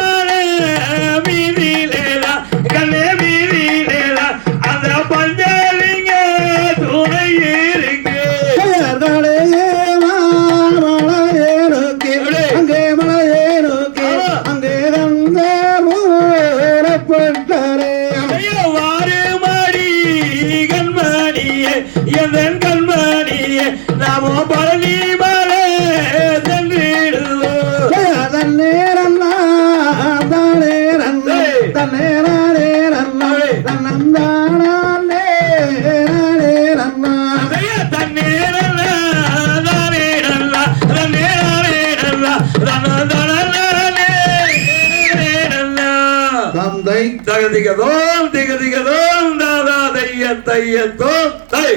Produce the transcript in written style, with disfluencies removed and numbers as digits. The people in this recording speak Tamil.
மலை மீதிலேலா கண்ணே மீதிலேலா அந்த பஞ்சலிங்க துணை இருக்கு அங்கே மலையேனுக்கு அங்கே தந்த மூலப்பட்டாரே வாரு மாடி கண்மணியே என் கண்மணியே நாம பழனி மலை சென்றிடுவோம் தன்னேரம் தன்னேரம் தன்னந்தானே தந்தை தகதிகதோம் திகதிகதோம் தாதா தைய தையத்தோம் தை